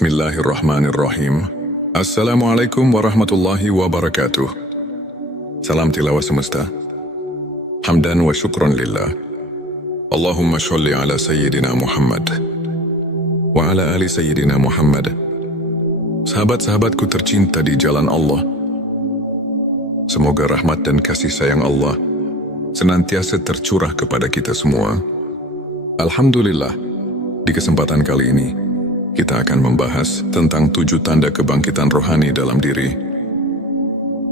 Bismillahirrahmanirrahim. Assalamualaikum warahmatullahi wabarakatuh. Salam tilawah semesta. Hamdan wa syukran lillah. Allahumma sholli ala Sayyidina Muhammad wa ala ali Sayyidina Muhammad. Sahabat-sahabatku tercinta di jalan Allah, semoga rahmat dan kasih sayang Allah senantiasa tercurah kepada kita semua. Alhamdulillah, di kesempatan kali ini kita akan membahas tentang 7 tanda kebangkitan rohani dalam diri.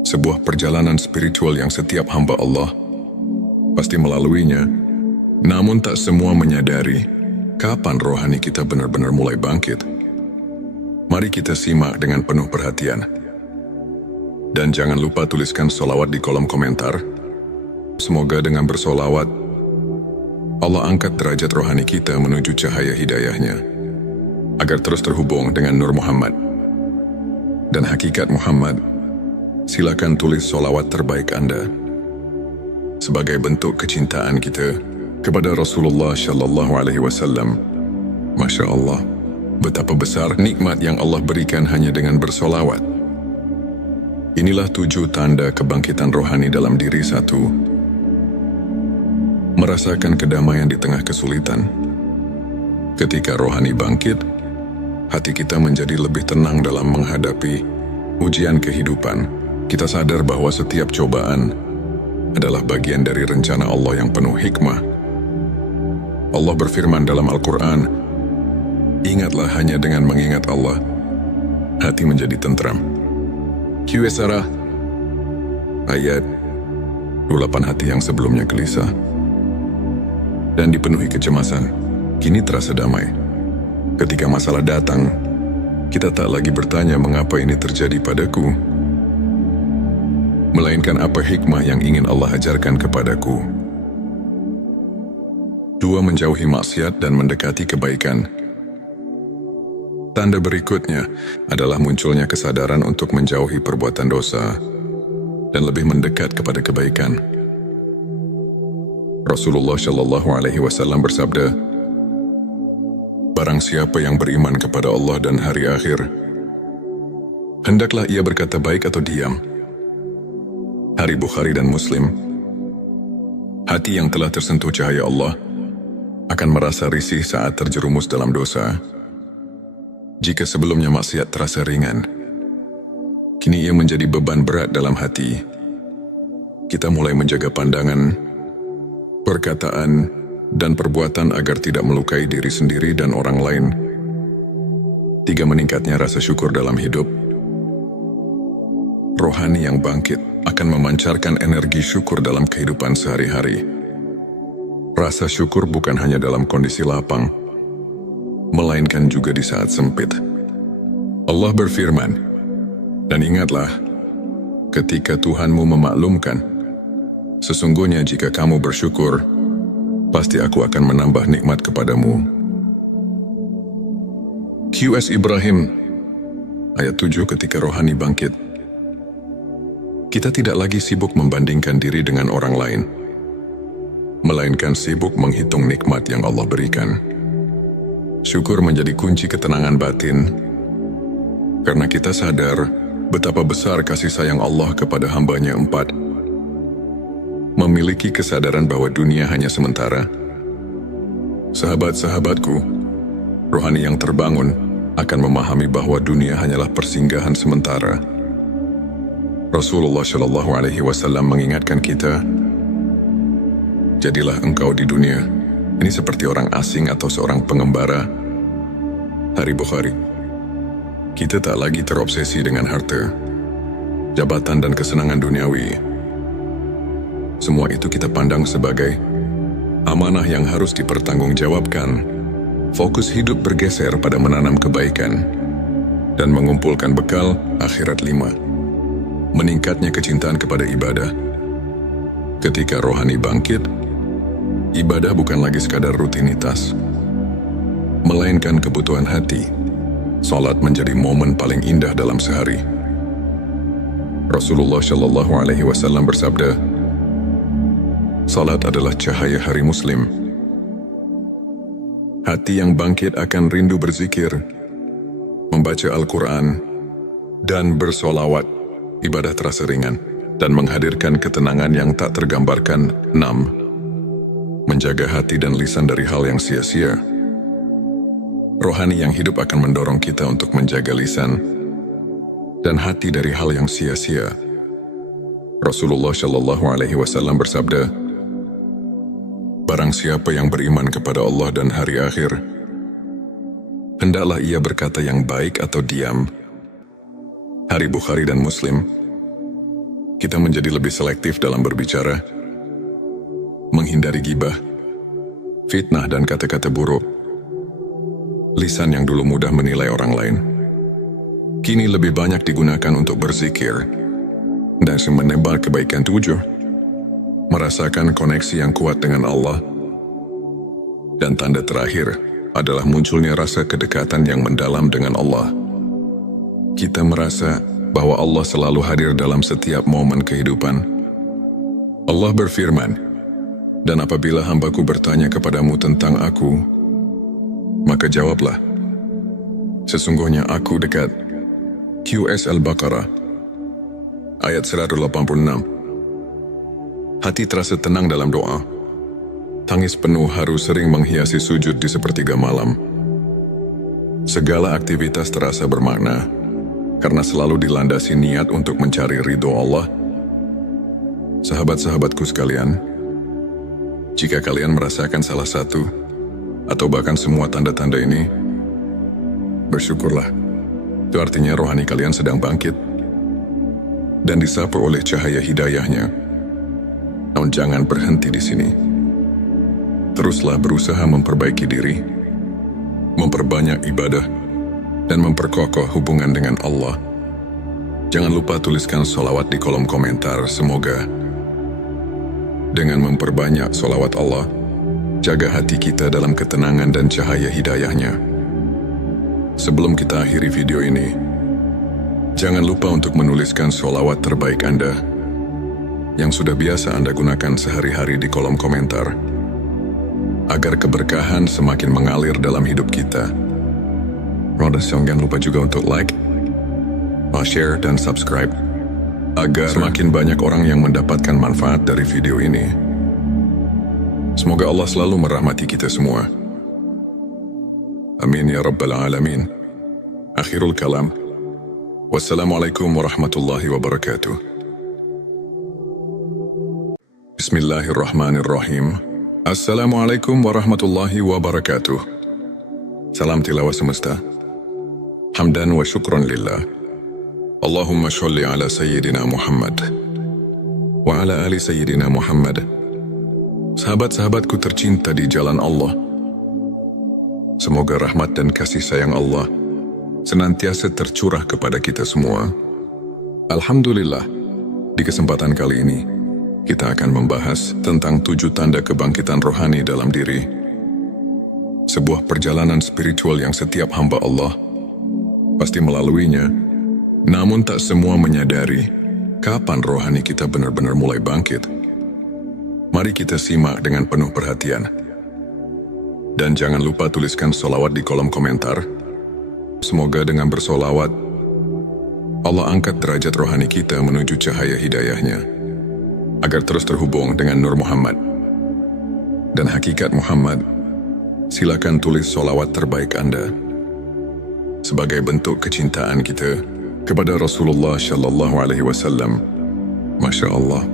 Sebuah perjalanan spiritual yang setiap hamba Allah pasti melaluinya, namun tak semua menyadari kapan rohani kita benar-benar mulai bangkit. Mari kita simak dengan penuh perhatian. Dan jangan lupa tuliskan sholawat di kolom komentar. Semoga dengan bersolawat, Allah angkat derajat rohani kita menuju cahaya hidayahnya, agar terus terhubung dengan Nur Muhammad dan hakikat Muhammad. Silakan tulis sholawat terbaik Anda sebagai bentuk kecintaan kita kepada Rasulullah Shallallahu Alaihi Wasallam. Masya Allah, betapa besar nikmat yang Allah berikan hanya dengan bersolawat. Inilah 7 tanda kebangkitan rohani dalam diri. 1. Merasakan kedamaian di tengah kesulitan. Ketika rohani bangkit, hati kita menjadi lebih tenang dalam menghadapi ujian kehidupan. Kita sadar bahwa setiap cobaan adalah bagian dari rencana Allah yang penuh hikmah. Allah berfirman dalam Al-Quran, "Ingatlah hanya dengan mengingat Allah, hati menjadi tentram." Qs ayat 28. Hati yang sebelumnya gelisah dan dipenuhi kecemasan, kini terasa damai. Ketika masalah datang, kita tak lagi bertanya mengapa ini terjadi padaku, melainkan apa hikmah yang ingin Allah ajarkan kepadaku. 2. Menjauhi maksiat dan mendekati kebaikan. Tanda berikutnya adalah munculnya kesadaran untuk menjauhi perbuatan dosa dan lebih mendekat kepada kebaikan. Rasulullah Shallallahu Alaihi Wasallam bersabda, "Barang siapa yang beriman kepada Allah dan hari akhir, hendaklah ia berkata baik atau diam." Hari Bukhari dan Muslim. Hati yang telah tersentuh cahaya Allah akan merasa risih saat terjerumus dalam dosa. Jika sebelumnya maksiat terasa ringan, kini ia menjadi beban berat dalam hati. Kita mulai menjaga pandangan, perkataan, dan perbuatan agar tidak melukai diri sendiri dan orang lain. 3. Meningkatnya rasa syukur dalam hidup. Rohani yang bangkit akan memancarkan energi syukur dalam kehidupan sehari-hari. Rasa syukur bukan hanya dalam kondisi lapang, melainkan juga di saat sempit. Allah berfirman, "Dan ingatlah, ketika Tuhanmu memaklumkan, sesungguhnya jika kamu bersyukur, pasti aku akan menambah nikmat kepadamu." Qs Ibrahim ayat 7. Ketika rohani bangkit, kita tidak lagi sibuk membandingkan diri dengan orang lain, melainkan sibuk menghitung nikmat yang Allah berikan. Syukur menjadi kunci ketenangan batin, karena kita sadar betapa besar kasih sayang Allah kepada hambanya. 4. Memiliki kesadaran bahwa dunia hanya sementara. Sahabat-sahabatku, rohani yang terbangun akan memahami bahwa dunia hanyalah persinggahan sementara. Rasulullah Shallallahu Alaihi Wasallam mengingatkan kita, "Jadilah engkau di dunia ini seperti orang asing atau seorang pengembara." Hari Bukhari. Kita tak lagi terobsesi dengan harta, jabatan, dan kesenangan duniawi. Semua itu kita pandang sebagai amanah yang harus dipertanggungjawabkan. Fokus hidup bergeser pada menanam kebaikan dan mengumpulkan bekal akhirat. 5. Meningkatnya kecintaan kepada ibadah. Ketika rohani bangkit, ibadah bukan lagi sekadar rutinitas, melainkan kebutuhan hati. Salat menjadi momen paling indah dalam sehari. Rasulullah Shallallahu Alaihi Wasallam bersabda, "Salat adalah cahaya hari Muslim." Hati yang bangkit akan rindu berzikir, membaca Al-Quran, dan bersolawat, ibadah terasa ringan dan menghadirkan ketenangan yang tak tergambarkan. 6. Menjaga hati dan lisan dari hal yang sia-sia. Rohani yang hidup akan mendorong kita untuk menjaga lisan dan hati dari hal yang sia-sia. Rasulullah Shallallahu Alaihi Wasallam bersabda, "Barang siapa yang beriman kepada Allah dan hari akhir, hendaklah ia berkata yang baik atau diam." Hari Bukhari dan Muslim. Kita menjadi lebih selektif dalam berbicara, menghindari gibah, fitnah dan kata-kata buruk. Lisan yang dulu mudah menilai orang lain, kini lebih banyak digunakan untuk berzikir dan menebar kebaikan. 7. Merasakan koneksi yang kuat dengan Allah. Dan tanda terakhir adalah munculnya rasa kedekatan yang mendalam dengan Allah. Kita merasa bahwa Allah selalu hadir dalam setiap momen kehidupan. Allah berfirman, "Dan apabila hambaku bertanya kepadamu tentang aku, maka jawablah, sesungguhnya aku dekat." QS Al-Baqarah ayat 186. Hati terasa tenang dalam doa. Tangis penuh haru sering menghiasi sujud di sepertiga malam. Segala aktivitas terasa bermakna karena selalu dilandasi niat untuk mencari ridho Allah. Sahabat-sahabatku sekalian, jika kalian merasakan salah satu atau bahkan semua tanda-tanda ini, bersyukurlah. Itu artinya rohani kalian sedang bangkit dan disapu oleh cahaya hidayahnya. Namun jangan berhenti di sini. Teruslah berusaha memperbaiki diri, memperbanyak ibadah, dan memperkokoh hubungan dengan Allah. Jangan lupa tuliskan sholawat di kolom komentar. Semoga dengan memperbanyak sholawat Allah, jaga hati kita dalam ketenangan dan cahaya hidayahnya. Sebelum kita akhiri video ini, jangan lupa untuk menuliskan sholawat terbaik Anda yang sudah biasa Anda gunakan sehari-hari di kolom komentar, agar keberkahan semakin mengalir dalam hidup kita. Jangan lupa juga untuk like, share, dan subscribe, agar semakin banyak orang yang mendapatkan manfaat dari video ini. Semoga Allah selalu merahmati kita semua. Amin ya Rabbal Alamin. Akhirul kalam. Wassalamualaikum warahmatullahi wabarakatuh. Bismillahirrahmanirrahim. Assalamualaikum warahmatullahi wabarakatuh. Salam tilawah semesta. Hamdan wa syukran lillah. Allahumma sholli ala Sayyidina Muhammad wa ala ali Sayyidina Muhammad. Sahabat-sahabatku tercinta di jalan Allah, semoga rahmat dan kasih sayang Allah senantiasa tercurah kepada kita semua. Alhamdulillah, di kesempatan kali ini kita akan membahas tentang 7 tanda kebangkitan rohani dalam diri. Sebuah perjalanan spiritual yang setiap hamba Allah pasti melaluinya, namun tak semua menyadari kapan rohani kita benar-benar mulai bangkit. Mari kita simak dengan penuh perhatian. Dan jangan lupa tuliskan sholawat di kolom komentar. Semoga dengan bersolawat, Allah angkat derajat rohani kita menuju cahaya hidayahnya, agar terus terhubung dengan Nur Muhammad dan hakikat Muhammad. Silakan tulis sholawat terbaik Anda sebagai bentuk kecintaan kita kepada Rasulullah Shallallahu Alaihi Wasallam. Masya Allah,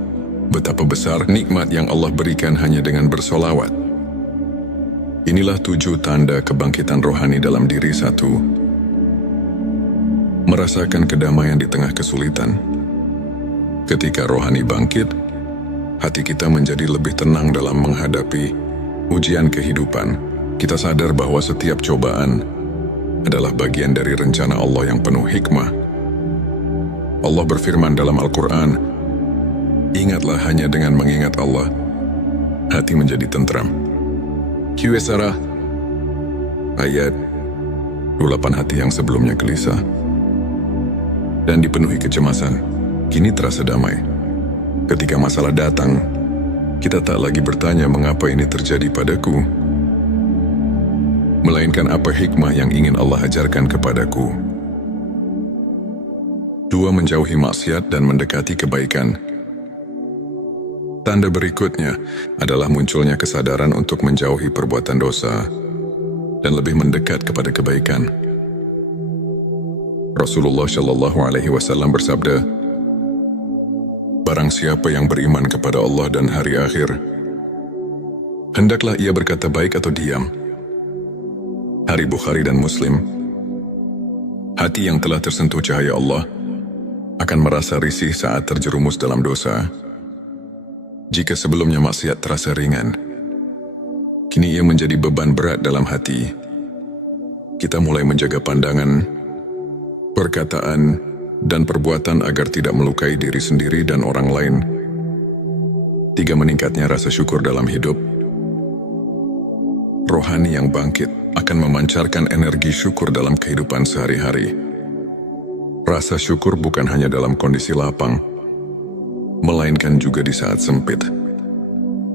betapa besar nikmat yang Allah berikan hanya dengan bersolawat. Inilah 7 tanda kebangkitan rohani dalam diri. 1. Merasakan kedamaian di tengah kesulitan. Ketika rohani bangkit, hati kita menjadi lebih tenang dalam menghadapi ujian kehidupan. Kita sadar bahwa setiap cobaan adalah bagian dari rencana Allah yang penuh hikmah. Allah berfirman dalam Al-Quran, "Ingatlah hanya dengan mengingat Allah, hati menjadi tentram." QS ayat 28. Hati yang sebelumnya gelisah dan dipenuhi kecemasan, kini terasa damai. Ketika masalah datang, kita tak lagi bertanya mengapa ini terjadi padaku, melainkan apa hikmah yang ingin Allah ajarkan kepadaku. 2. Menjauhi maksiat dan mendekati kebaikan. Tanda berikutnya adalah munculnya kesadaran untuk menjauhi perbuatan dosa dan lebih mendekat kepada kebaikan. Rasulullah Shallallahu Alaihi Wasallam bersabda, "Barang siapa yang beriman kepada Allah dan hari akhir, hendaklah ia berkata baik atau diam." Hari Bukhari dan Muslim. Hati yang telah tersentuh cahaya Allah akan merasa risih saat terjerumus dalam dosa. Jika sebelumnya maksiat terasa ringan, kini ia menjadi beban berat dalam hati. Kita mulai menjaga pandangan, perkataan, dan perbuatan agar tidak melukai diri sendiri dan orang lain. 3. Meningkatnya rasa syukur dalam hidup. Rohani yang bangkit akan memancarkan energi syukur dalam kehidupan sehari-hari. Rasa syukur bukan hanya dalam kondisi lapang, melainkan juga di saat sempit.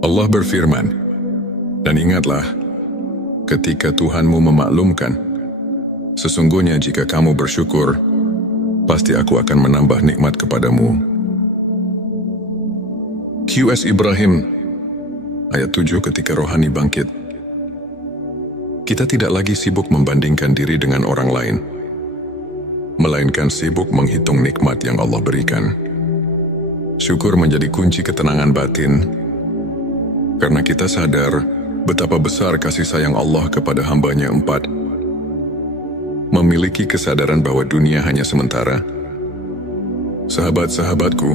Allah berfirman, "Dan ingatlah, ketika Tuhanmu memaklumkan, sesungguhnya jika kamu bersyukur, pasti aku akan menambah nikmat kepadamu." QS Ibrahim, ayat 7. Ketika rohani bangkit, kita tidak lagi sibuk membandingkan diri dengan orang lain, melainkan sibuk menghitung nikmat yang Allah berikan. Syukur menjadi kunci ketenangan batin, karena kita sadar betapa besar kasih sayang Allah kepada hamba-Nya. 4. Memiliki kesadaran bahwa dunia hanya sementara. Sahabat-sahabatku,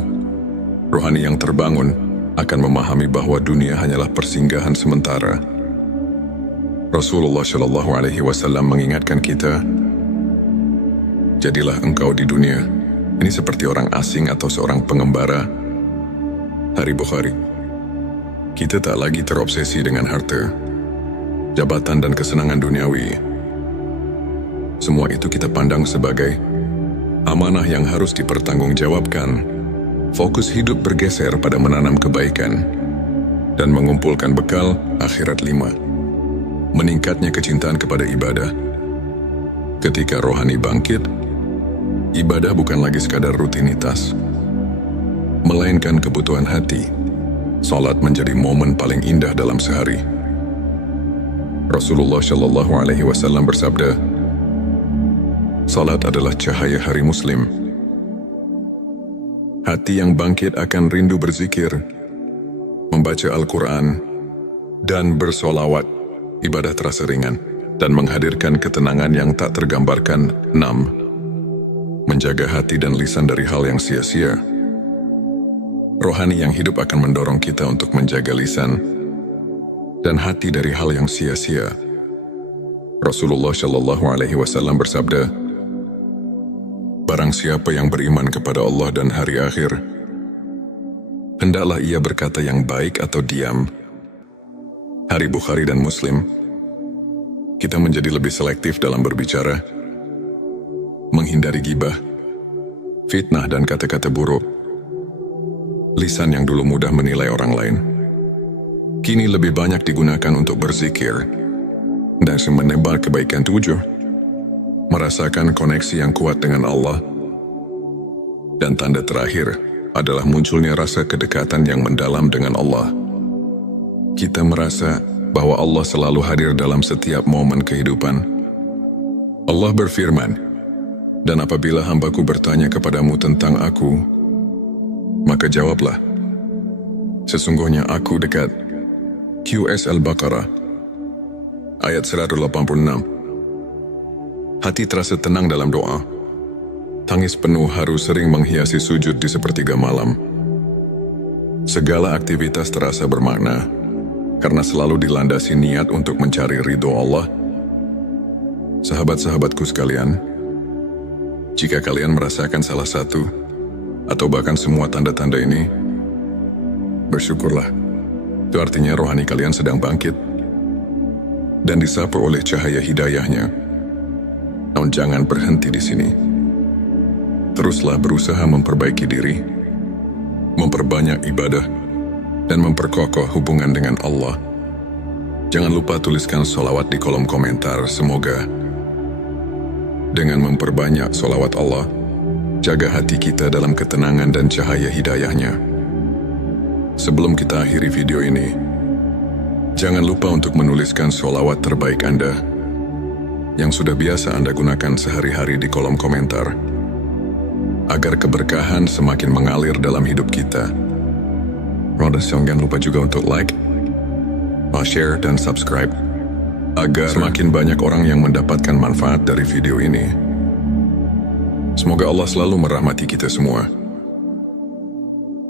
rohani yang terbangun akan memahami bahwa dunia hanyalah persinggahan sementara. Rasulullah Shallallahu Alaihi Wasallam mengingatkan kita, "Jadilah engkau di dunia ini seperti orang asing atau seorang pengembara." Hari Bukhari. Kita tak lagi terobsesi dengan harta, jabatan, dan kesenangan duniawi. Semua itu kita pandang sebagai amanah yang harus dipertanggungjawabkan. Fokus hidup bergeser pada menanam kebaikan dan mengumpulkan bekal akhirat. 5. Meningkatnya kecintaan kepada ibadah. Ketika rohani bangkit, ibadah bukan lagi sekadar rutinitas, melainkan kebutuhan hati. Salat menjadi momen paling indah dalam sehari. Rasulullah Shallallahu Alaihi Wasallam bersabda, "Salat adalah cahaya hari Muslim." Hati yang bangkit akan rindu berzikir, membaca Al-Quran, dan bersolawat. Ibadah terasa ringan dan menghadirkan ketenangan yang tak tergambarkan. 6. Menjaga hati dan lisan dari hal yang sia-sia. Rohani yang hidup akan mendorong kita untuk menjaga lisan dan hati dari hal yang sia-sia. Rasulullah Shallallahu Alaihi Wasallam bersabda, "Barang siapa yang beriman kepada Allah dan hari akhir, hendaklah ia berkata yang baik atau diam." Hari Bukhari dan Muslim. Kita menjadi lebih selektif dalam berbicara, menghindari gibah, fitnah, dan kata-kata buruk. Lisan yang dulu mudah menilai orang lain, kini lebih banyak digunakan untuk berzikir dan menebar kebaikan. 7. Merasakan koneksi yang kuat dengan Allah. Dan tanda terakhir adalah munculnya rasa kedekatan yang mendalam dengan Allah. Kita merasa bahwa Allah selalu hadir dalam setiap momen kehidupan. Allah berfirman, "Dan apabila hambaku bertanya kepadamu tentang aku, maka jawablah, sesungguhnya aku dekat." QS Al-Baqarah, ayat 186. Hati terasa tenang dalam doa. Tangis penuh haru sering menghiasi sujud di sepertiga malam. Segala aktivitas terasa bermakna, karena selalu dilandasi niat untuk mencari ridho Allah. Sahabat-sahabatku sekalian, jika kalian merasakan salah satu atau bahkan semua tanda-tanda ini, bersyukurlah. Itu artinya rohani kalian sedang bangkit dan disapu oleh cahaya hidayahnya. Namun jangan berhenti di sini. Teruslah berusaha memperbaiki diri, memperbanyak ibadah, dan memperkokoh hubungan dengan Allah. Jangan lupa tuliskan sholawat di kolom komentar. Semoga dengan memperbanyak sholawat Allah, jaga hati kita dalam ketenangan dan cahaya hidayahnya. Sebelum kita akhiri video ini, jangan lupa untuk menuliskan sholawat terbaik Anda yang sudah biasa Anda gunakan sehari-hari di kolom komentar, agar keberkahan semakin mengalir dalam hidup kita. Jangan lupa juga untuk like, share, dan subscribe, agar semakin banyak orang yang mendapatkan manfaat dari video ini. Semoga Allah selalu merahmati kita semua.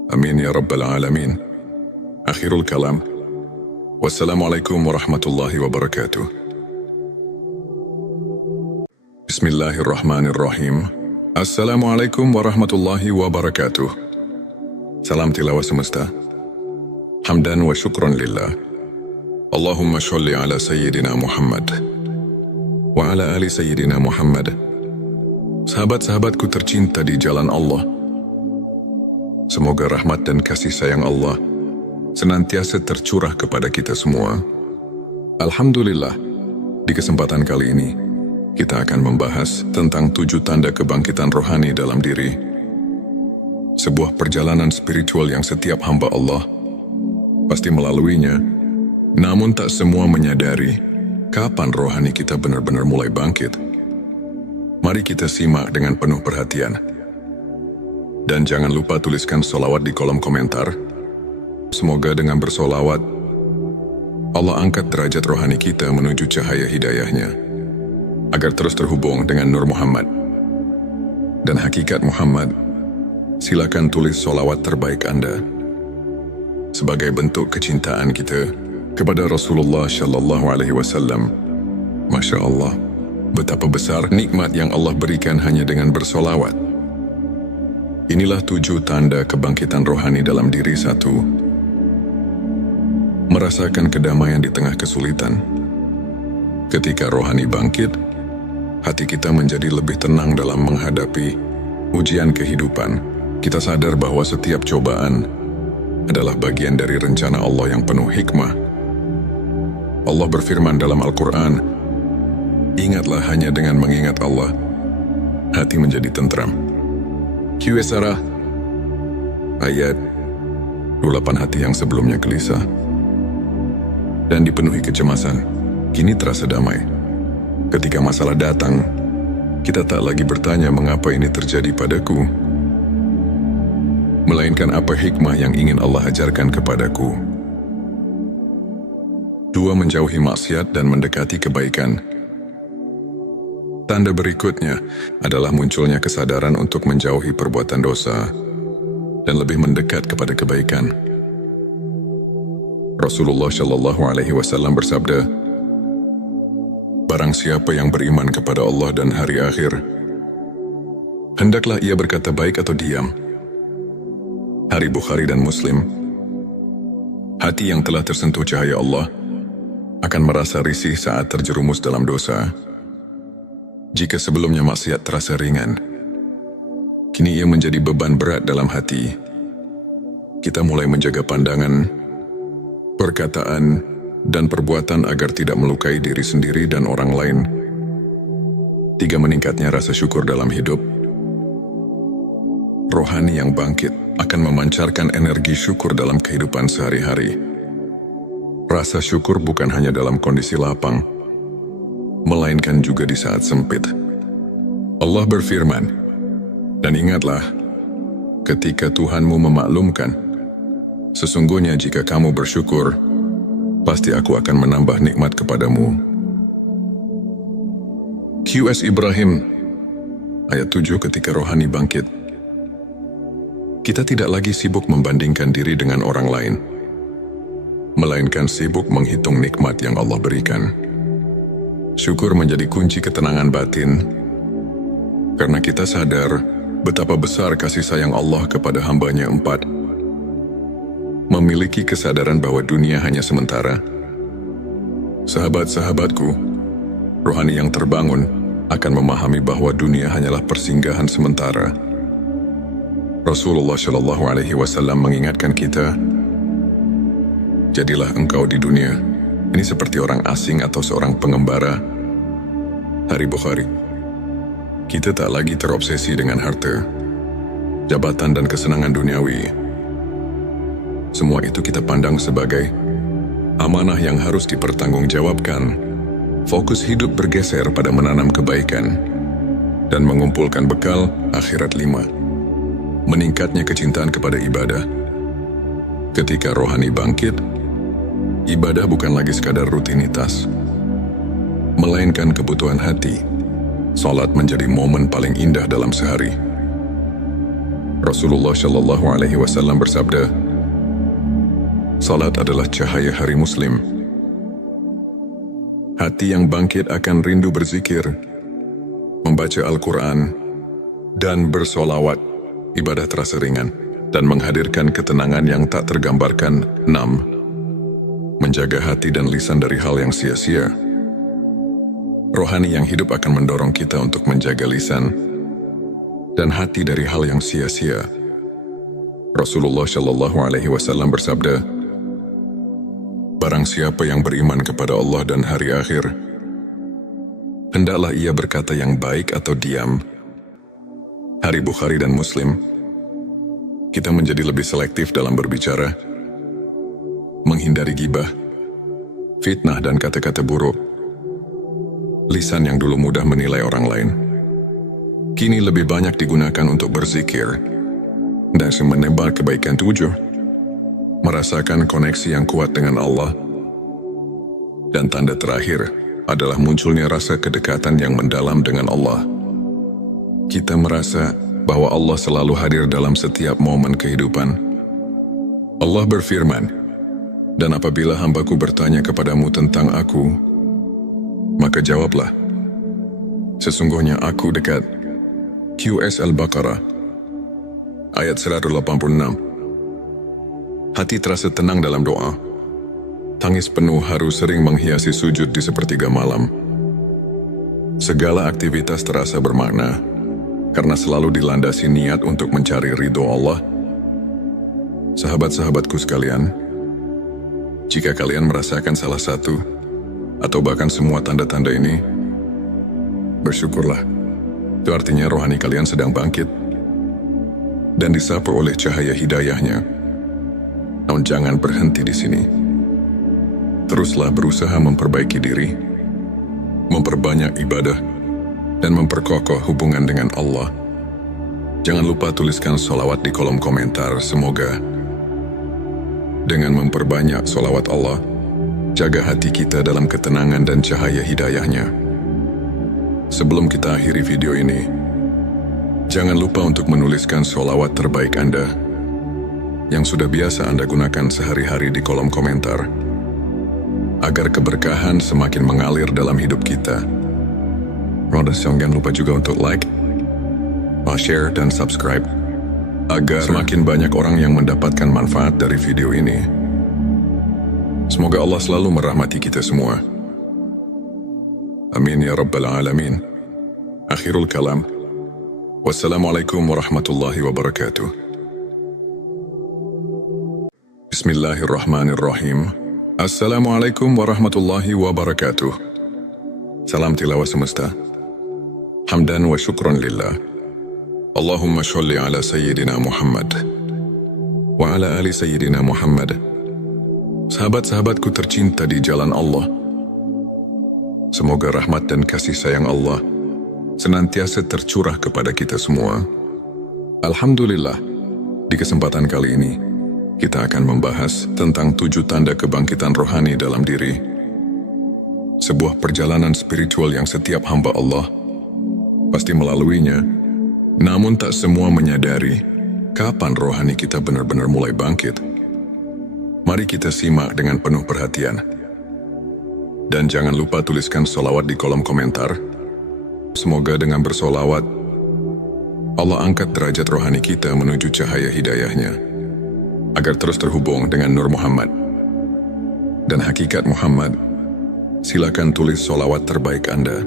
Amin ya Rabbal Alamin. Akhirul kalam. Wassalamualaikum warahmatullahi wabarakatuh. Bismillahirrahmanirrahim. Assalamualaikum warahmatullahi wabarakatuh. Salam tilawah semesta. Hamdan wa syukran lillah. Allahumma sholli ala Sayyidina Muhammad wa ala ali Sayyidina Muhammad. Sahabat-sahabatku tercinta di jalan Allah, semoga rahmat dan kasih sayang Allah senantiasa tercurah kepada kita semua. Alhamdulillah, di kesempatan kali ini kita akan membahas tentang 7 tanda kebangkitan rohani dalam diri. Sebuah perjalanan spiritual yang setiap hamba Allah pasti melaluinya, namun tak semua menyadari kapan rohani kita benar-benar mulai bangkit. Mari kita simak dengan penuh perhatian. Dan jangan lupa tuliskan sholawat di kolom komentar. Semoga dengan bersolawat, Allah angkat derajat rohani kita menuju cahaya hidayahnya, agar terus terhubung dengan Nur Muhammad dan hakikat Muhammad. Silakan tulis sholawat terbaik Anda sebagai bentuk kecintaan kita kepada Rasulullah Shallallahu Alaihi Wasallam. Masya Allah, betapa besar nikmat yang Allah berikan hanya dengan bersolawat. Inilah 7 tanda kebangkitan rohani dalam diri. 1. Merasakan kedamaian di tengah kesulitan. Ketika rohani bangkit, hati kita menjadi lebih tenang dalam menghadapi ujian kehidupan. Kita sadar bahwa setiap cobaan adalah bagian dari rencana Allah yang penuh hikmah. Allah berfirman dalam Al-Quran, "Ingatlah hanya dengan mengingat Allah, hati menjadi tentram." Qs ayat 28. Hati yang sebelumnya gelisah dan dipenuhi kecemasan, kini terasa damai. Ketika masalah datang, kita tak lagi bertanya mengapa ini terjadi padaku, melainkan apa hikmah yang ingin Allah ajarkan kepadaku. 2. Menjauhi maksiat dan mendekati kebaikan. Tanda berikutnya adalah munculnya kesadaran untuk menjauhi perbuatan dosa dan lebih mendekat kepada kebaikan. Rasulullah Shallallahu Alaihi Wasallam bersabda, "Barang siapa yang beriman kepada Allah dan hari akhir, hendaklah ia berkata baik atau diam." Hari Bukhari dan Muslim. Hati yang telah tersentuh cahaya Allah akan merasa risih saat terjerumus dalam dosa. Jika sebelumnya maksiat terasa ringan, kini ia menjadi beban berat dalam hati. Kita mulai menjaga pandangan, perkataan, dan perbuatan agar tidak melukai diri sendiri dan orang lain. 3. Meningkatnya rasa syukur dalam hidup. Rohani yang bangkit akan memancarkan energi syukur dalam kehidupan sehari-hari. Rasa syukur bukan hanya dalam kondisi lapang, melainkan juga di saat sempit. Allah berfirman, "Dan ingatlah, ketika Tuhanmu memaklumkan, sesungguhnya jika kamu bersyukur, pasti aku akan menambah nikmat kepadamu." Qs Ibrahim ayat 7. Ketika rohani bangkit, kita tidak lagi sibuk membandingkan diri dengan orang lain, melainkan sibuk menghitung nikmat yang Allah berikan. Syukur menjadi kunci ketenangan batin, karena kita sadar betapa besar kasih sayang Allah kepada hambanya. 4. Memiliki kesadaran bahwa dunia hanya sementara. Sahabat-sahabatku, rohani yang terbangun akan memahami bahwa dunia hanyalah persinggahan sementara. Rasulullah Shallallahu Alaihi Wasallam mengingatkan kita, "Jadilah engkau di dunia ini seperti orang asing atau seorang pengembara." Hari Bukhari. Kita tak lagi terobsesi dengan harta, jabatan dan kesenangan duniawi. Semua itu kita pandang sebagai amanah yang harus dipertanggungjawabkan. Fokus hidup bergeser pada menanam kebaikan dan mengumpulkan bekal akhirat 5. Meningkatnya kecintaan kepada ibadah. Ketika rohani bangkit, ibadah bukan lagi sekadar rutinitas, melainkan kebutuhan hati. Salat menjadi momen paling indah dalam sehari. Rasulullah Shallallahu Alaihi Wasallam bersabda, salat adalah cahaya hari Muslim. Hati yang bangkit akan rindu berzikir, membaca Al-Quran, dan bersolawat. Ibadah terasa ringan dan menghadirkan ketenangan yang tak tergambarkan. 6. Menjaga hati dan lisan dari hal yang sia-sia. Rohani yang hidup akan mendorong kita untuk menjaga lisan dan hati dari hal yang sia-sia. Rasulullah Shallallahu Alaihi Wasallam bersabda, barang siapa yang beriman kepada Allah dan hari akhir, hendaklah ia berkata yang baik atau diam. Hari Bukhari dan Muslim. Kita menjadi lebih selektif dalam berbicara, menghindari gibah, fitnah dan kata-kata buruk. Lisan yang dulu mudah menilai orang lain, kini lebih banyak digunakan untuk berzikir dan menebar kebaikan. 7. Merasakan koneksi yang kuat dengan Allah. Dan tanda terakhir adalah munculnya rasa kedekatan yang mendalam dengan Allah. Kita merasa bahwa Allah selalu hadir dalam setiap momen kehidupan. Allah berfirman, dan apabila hambaku bertanya kepadamu tentang aku, maka jawablah, sesungguhnya aku dekat. QS Al-Baqarah ayat 186. Hati terasa tenang dalam doa. Tangis penuh haru sering menghiasi sujud di sepertiga malam. Segala aktivitas terasa bermakna karena selalu dilandasi niat untuk mencari ridho Allah. Sahabat-sahabatku sekalian, jika kalian merasakan salah satu atau bahkan semua tanda-tanda ini, bersyukurlah. Itu artinya rohani kalian sedang bangkit dan disapu oleh cahaya hidayahnya. Namun jangan berhenti di sini. Teruslah berusaha memperbaiki diri, memperbanyak ibadah, dan memperkokoh hubungan dengan Allah. Jangan lupa tuliskan sholawat di kolom komentar. Semoga dengan memperbanyak sholawat Allah, jaga hati kita dalam ketenangan dan cahaya hidayahnya. Sebelum kita akhiri video ini, jangan lupa untuk menuliskan sholawat terbaik Anda yang sudah biasa Anda gunakan sehari-hari di kolom komentar, agar keberkahan semakin mengalir dalam hidup kita. Jangan lupa juga untuk like, share, dan subscribe, agar semakin banyak orang yang mendapatkan manfaat dari video ini. Semoga Allah selalu merahmati kita semua. Amin ya Rabbal Alamin. Akhirul kalam. Wassalamualaikum warahmatullahi wabarakatuh. Bismillahirrahmanirrahim. Assalamualaikum warahmatullahi wabarakatuh. Salam tilawah semesta. Hamdan wa syukran lillah. Allahumma sholli ala Sayyidina Muhammad wa ala ali Sayyidina Muhammad. Sahabat-sahabatku tercinta di jalan Allah, semoga rahmat dan kasih sayang Allah senantiasa tercurah kepada kita semua. Alhamdulillah, di kesempatan kali ini kita akan membahas tentang 7 tanda kebangkitan rohani dalam diri. Sebuah perjalanan spiritual yang setiap hamba Allah pasti melaluinya, namun tak semua menyadari kapan rohani kita benar-benar mulai bangkit. Mari kita simak dengan penuh perhatian. Dan jangan lupa tuliskan sholawat di kolom komentar. Semoga dengan bersolawat, Allah angkat derajat rohani kita menuju cahaya hidayahnya, agar terus terhubung dengan Nur Muhammad dan hakikat Muhammad. Silakan tulis sholawat terbaik Anda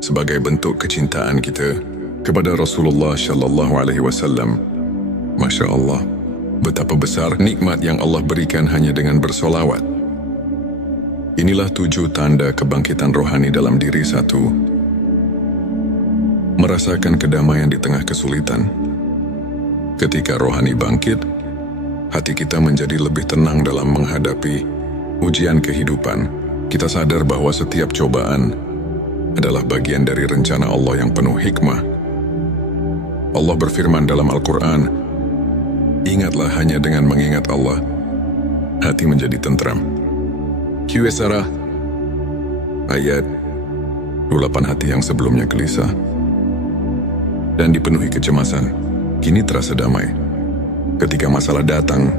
sebagai bentuk kecintaan kita kepada Rasulullah Shallallahu Alaihi Wasallam. Masya Allah, betapa besar nikmat yang Allah berikan hanya dengan bersolawat. Inilah 7 tanda kebangkitan rohani dalam diri. 1. Merasakan kedamaian di tengah kesulitan. Ketika rohani bangkit, hati kita menjadi lebih tenang dalam menghadapi ujian kehidupan. Kita sadar bahwa setiap cobaan adalah bagian dari rencana Allah yang penuh hikmah. Allah berfirman dalam Al-Quran, "Ingatlah hanya dengan mengingat Allah, hati menjadi tentram." Qs ayat 28. Hati yang sebelumnya gelisah dan dipenuhi kecemasan, kini terasa damai. Ketika masalah datang,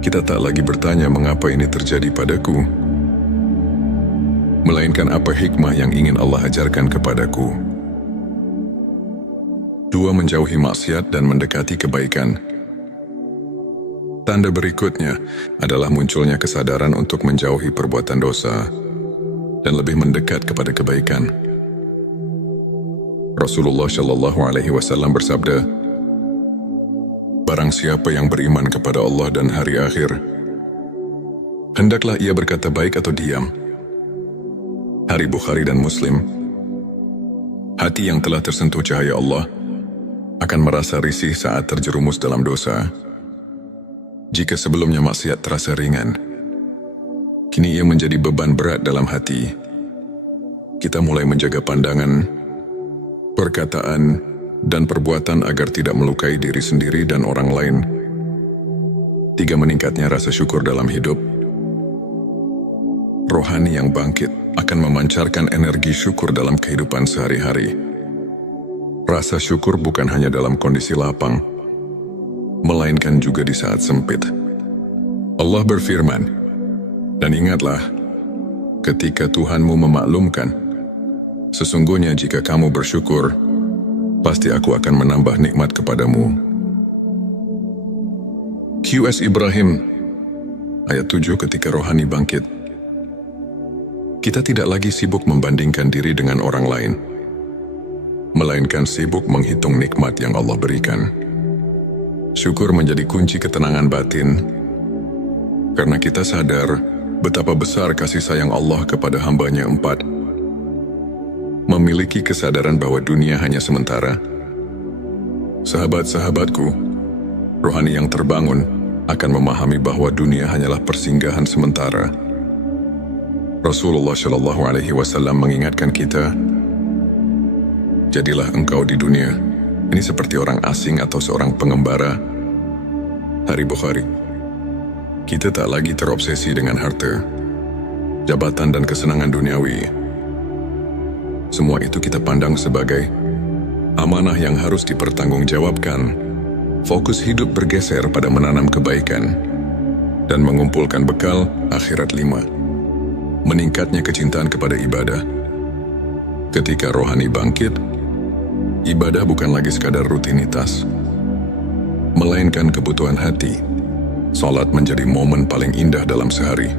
kita tak lagi bertanya mengapa ini terjadi padaku, melainkan apa hikmah yang ingin Allah ajarkan kepadaku. 2. Menjauhi maksiat dan mendekati kebaikan. Tanda berikutnya adalah munculnya kesadaran untuk menjauhi perbuatan dosa dan lebih mendekat kepada kebaikan. Rasulullah Shallallahu Alaihi Wasallam bersabda, "Barang siapa yang beriman kepada Allah dan hari akhir, hendaklah ia berkata baik atau diam." Hari Bukhari dan Muslim. Hati yang telah tersentuh cahaya Allah akan merasa risih saat terjerumus dalam dosa. Jika sebelumnya maksiat terasa ringan, kini ia menjadi beban berat dalam hati. Kita mulai menjaga pandangan, perkataan, dan perbuatan agar tidak melukai diri sendiri dan orang lain. 3. Meningkatnya rasa syukur dalam hidup. Rohani yang bangkit akan memancarkan energi syukur dalam kehidupan sehari-hari. Rasa syukur bukan hanya dalam kondisi lapang, melainkan juga di saat sempit. Allah berfirman, "Dan ingatlah, ketika Tuhanmu memaklumkan, sesungguhnya jika kamu bersyukur, pasti aku akan menambah nikmat kepadamu." Qs Ibrahim, ayat 7. Ketika rohani bangkit, kita tidak lagi sibuk membandingkan diri dengan orang lain, melainkan sibuk menghitung nikmat yang Allah berikan. Syukur menjadi kunci ketenangan batin, karena kita sadar betapa besar kasih sayang Allah kepada hamba-Nya. 4. Memiliki kesadaran bahwa dunia hanya sementara. Sahabat-sahabatku, rohani yang terbangun akan memahami bahwa dunia hanyalah persinggahan sementara. Rasulullah Shallallahu Alaihi Wasallam mengingatkan kita, "Jadilah engkau di dunia ini seperti orang asing atau seorang pengembara." Hari Bukhari. Kita tak lagi terobsesi dengan harta, jabatan, dan kesenangan duniawi. Semua itu kita pandang sebagai amanah yang harus dipertanggungjawabkan. Fokus hidup bergeser pada menanam kebaikan dan mengumpulkan bekal akhirat. 5. Meningkatnya kecintaan kepada ibadah. Ketika rohani bangkit, ibadah bukan lagi sekadar rutinitas, melainkan kebutuhan hati. Salat menjadi momen paling indah dalam sehari.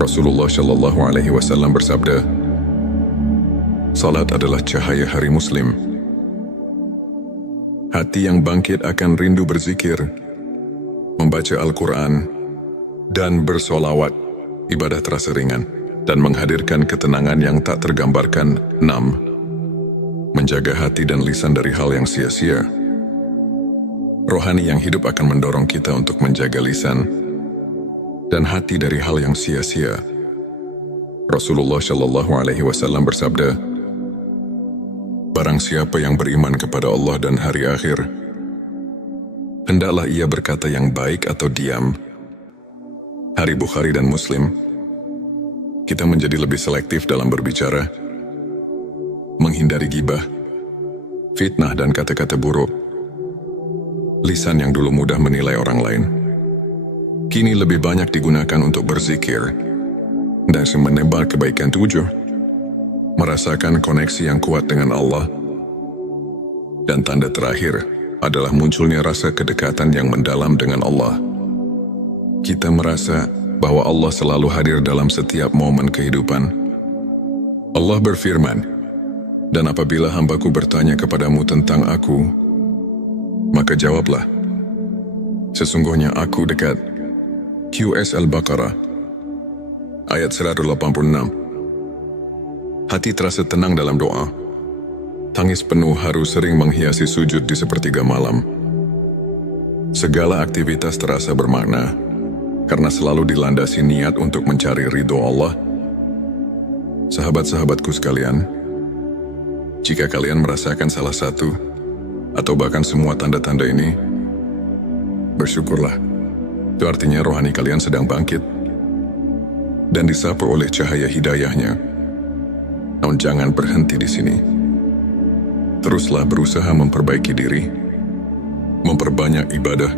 Rasulullah Shallallahu Alaihi Wasallam bersabda, "Salat adalah cahaya hari Muslim." Hati yang bangkit akan rindu berzikir, membaca Al-Quran, dan bersolawat. Ibadah terasa ringan dan menghadirkan ketenangan yang tak tergambarkan. 6. Menjaga hati dan lisan dari hal yang sia-sia. Rohani yang hidup akan mendorong kita untuk menjaga lisan dan hati dari hal yang sia-sia. Rasulullah Shallallahu Alaihi Wasallam bersabda, "Barang siapa yang beriman kepada Allah dan hari akhir, hendaklah ia berkata yang baik atau diam." Hari Bukhari dan Muslim. Kita menjadi lebih selektif dalam berbicara, menghindari gibah, fitnah, dan kata-kata buruk. Lisan yang dulu mudah menilai orang lain, kini lebih banyak digunakan untuk berzikir dan menebar kebaikan. 7. Merasakan koneksi yang kuat dengan Allah. Dan tanda terakhir adalah munculnya rasa kedekatan yang mendalam dengan Allah. Kita merasa bahwa Allah selalu hadir dalam setiap momen kehidupan. Allah berfirman, "Dan apabila hambaku bertanya kepadamu tentang aku, maka jawablah, sesungguhnya aku dekat." Qs Al-Baqarah, ayat 186. Hati terasa tenang dalam doa, Tangis penuh haru sering menghiasi sujud di sepertiga malam. Segala aktivitas terasa bermakna, karena selalu dilandasi niat untuk mencari ridho Allah. Sahabat-sahabatku sekalian, jika kalian merasakan salah satu, atau bahkan semua tanda-tanda ini, bersyukurlah. Itu artinya rohani kalian sedang bangkit, dan disapu oleh cahaya hidayahnya. Namun jangan berhenti di sini. Teruslah berusaha memperbaiki diri, memperbanyak ibadah,